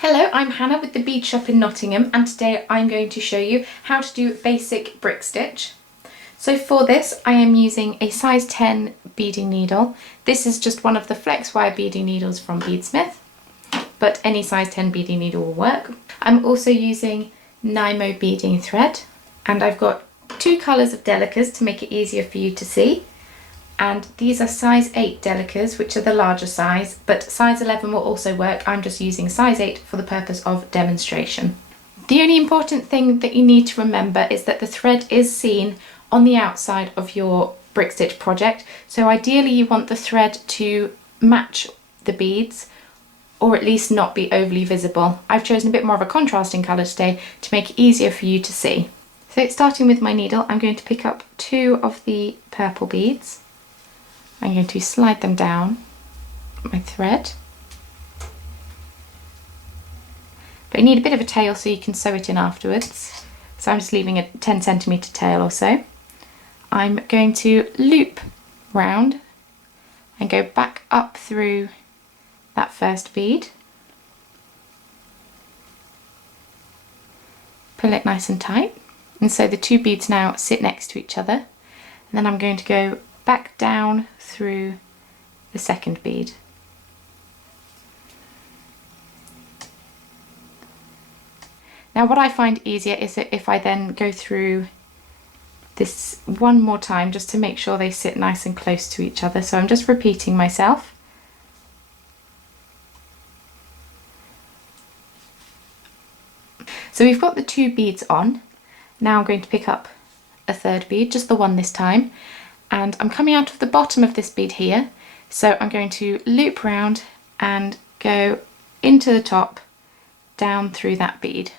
Hello, I'm Hannah with the Bead Shop in Nottingham, and today I'm going to show you how to do basic brick stitch. So for this I am using a size 10 beading needle. This is just one of the flex wire beading needles from Beadsmith, but any size 10 beading needle will work. I'm also using Nymo beading thread, and I've got two colours of delicas to make it easier for you to see. And these are size 8 delicas, which are the larger size, but size 11 will also work. I'm just using size 8 for the purpose of demonstration. The only important thing that you need to remember is that the thread is seen on the outside of your brick stitch project. So ideally you want the thread to match the beads, or at least not be overly visible. I've chosen a bit more of a contrasting colour today to make it easier for you to see. So starting with my needle, I'm going to pick up two of the purple beads. I'm going to slide them down my thread. But you need a bit of a tail so you can sew it in afterwards. So I'm just leaving a 10 centimetre tail or so. I'm going to loop round and go back up through that first bead. Pull it nice and tight. And so the two beads now sit next to each other. And then I'm going to go back down through the second bead. Now what I find easier is that if I then go through this one more time just to make sure they sit nice and close to each other. So I'm just repeating myself. So we've got the two beads on. Now I'm going to pick up a third bead, just the one this time. And I'm coming out of the bottom of this bead here, so I'm going to loop round and go into the top, down through that bead.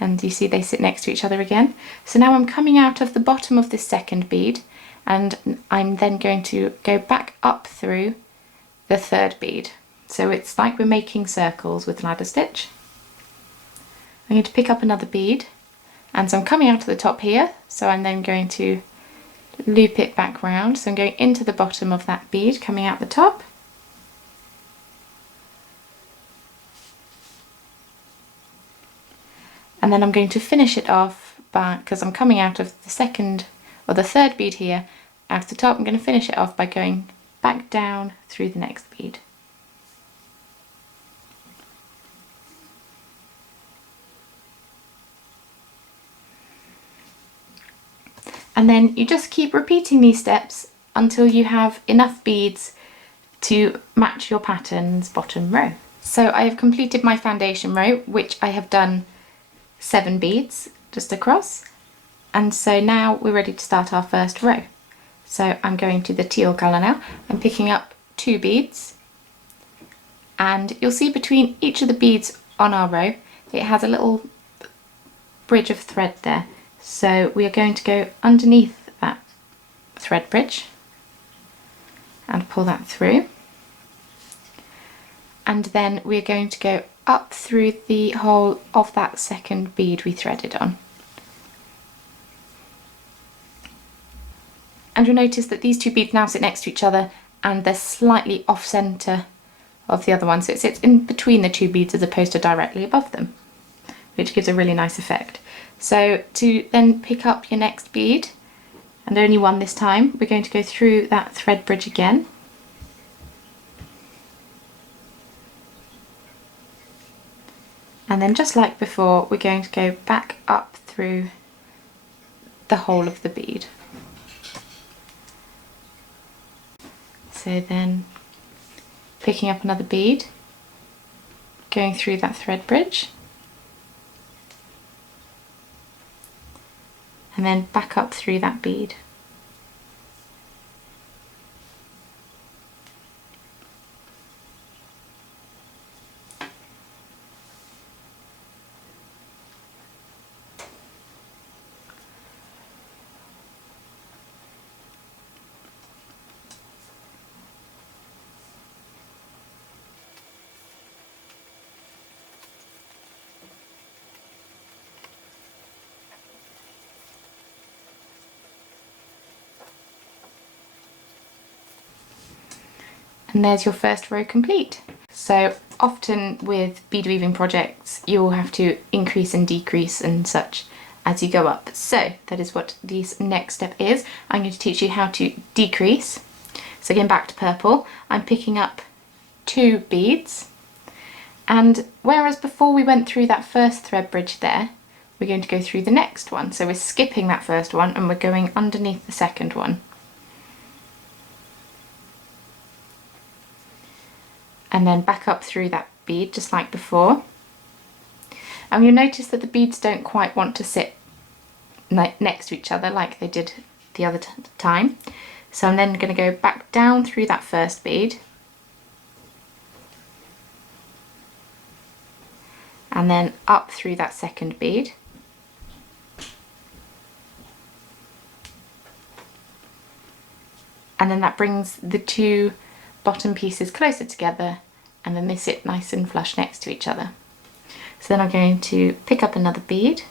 And you see they sit next to each other again. So now I'm coming out of the bottom of this second bead, and I'm then going to go back up through the third bead. So it's like we're making circles with ladder stitch. I'm going to pick up another bead, and so I'm coming out of the top here, so I'm then going to loop it back round. So I'm going into the bottom of that bead, coming out the top. And then I'm going to finish it off because I'm coming out of the second or the third bead here, out of the top. I'm going to finish it off by going back down through the next bead. And then you just keep repeating these steps until you have enough beads to match your pattern's bottom row. So I have completed my foundation row, which I have done 7 beads just across. And so now we're ready to start our first row. So I'm going to the teal colour now. I'm picking up 2 beads, and you'll see between each of the beads on our row, it has a little bridge of thread there. So we are going to go underneath that thread bridge and pull that through. And then we're going to go up through the whole of that second bead we threaded on. And you'll notice that these two beads now sit next to each other, and they're slightly off centre of the other one. So it sits in between the two beads as opposed to directly above them, which gives a really nice effect. So to then pick up your next bead, and only one this time, we're going to go through that thread bridge again. And then just like before, we're going to go back up through the whole of the bead. So then picking up another bead, going through that thread bridge, and then back up through that bead. And there's your first row complete. So often with bead weaving projects, you'll have to increase and decrease and such as you go up. So that is what this next step is. I'm going to teach you how to decrease. So again, back to purple, I'm picking up 2 beads. And whereas before we went through that first thread bridge there, we're going to go through the next one. So we're skipping that first one and we're going underneath the second one. And then back up through that bead just like before. And you'll notice that the beads don't quite want to sit next to each other like they did the other time. So I'm then going to go back down through that first bead and then up through that second bead. And then that brings the 2 bottom pieces closer together and then they sit nice and flush next to each other. So then I'm going to pick up another bead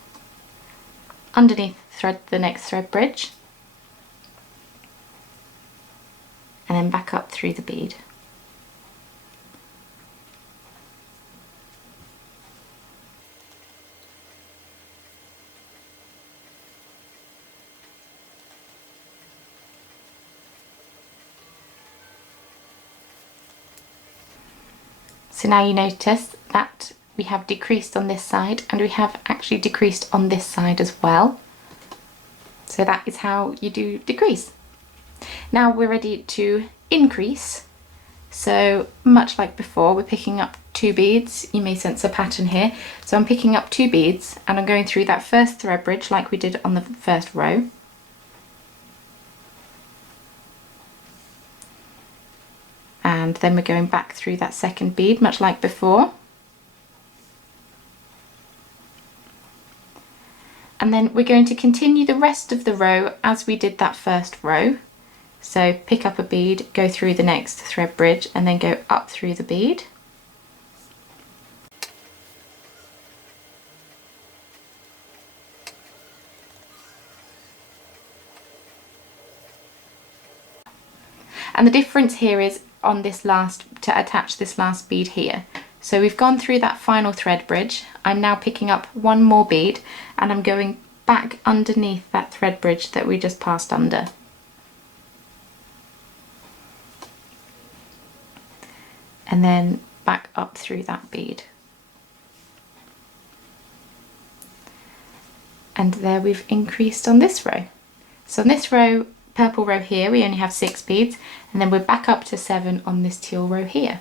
underneath the next thread bridge and then back up through the bead. So now you notice that we have decreased on this side and we have actually decreased on this side as well. So that is how you do decrease. Now we're ready to increase. So much like before, we're picking up 2 beads. You may sense a pattern here. So I'm picking up 2 beads and I'm going through that first thread bridge like we did on the first row. And then we're going back through that second bead, much like before. And then we're going to continue the rest of the row as we did that first row. So pick up a bead, go through the next thread bridge, and then go up through the bead. And the difference here is on this last, to attach this last bead here. So we've gone through that final thread bridge. I'm now picking up 1 more bead and I'm going back underneath that thread bridge that we just passed under. And then back up through that bead. And there we've increased on this row. So on this row, purple row here, we only have 6 beads, and then we're back up to 7 on this teal row here.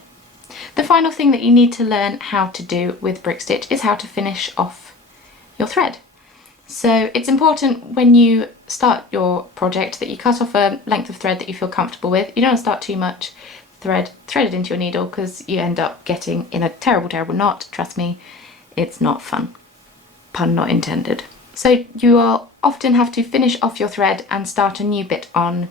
The final thing that you need to learn how to do with brick stitch is how to finish off your thread. So it's important when you start your project that you cut off a length of thread that you feel comfortable with. You don't want to start too much threaded into your needle because you end up getting in a terrible knot. Trust me, it's not fun. Pun not intended. So you will often have to finish off your thread and start a new bit on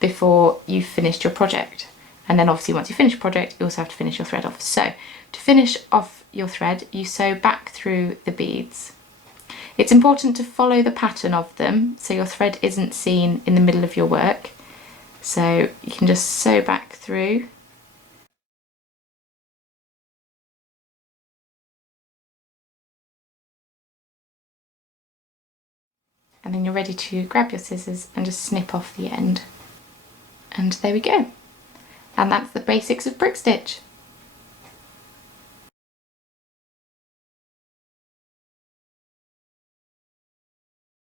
before you've finished your project. And then obviously once you finish your project, you also have to finish your thread off. So to finish off your thread, you sew back through the beads. It's important to follow the pattern of them so your thread isn't seen in the middle of your work. So you can just sew back through. And then you're ready to grab your scissors and just snip off the end. And there we go. And that's the basics of brick stitch.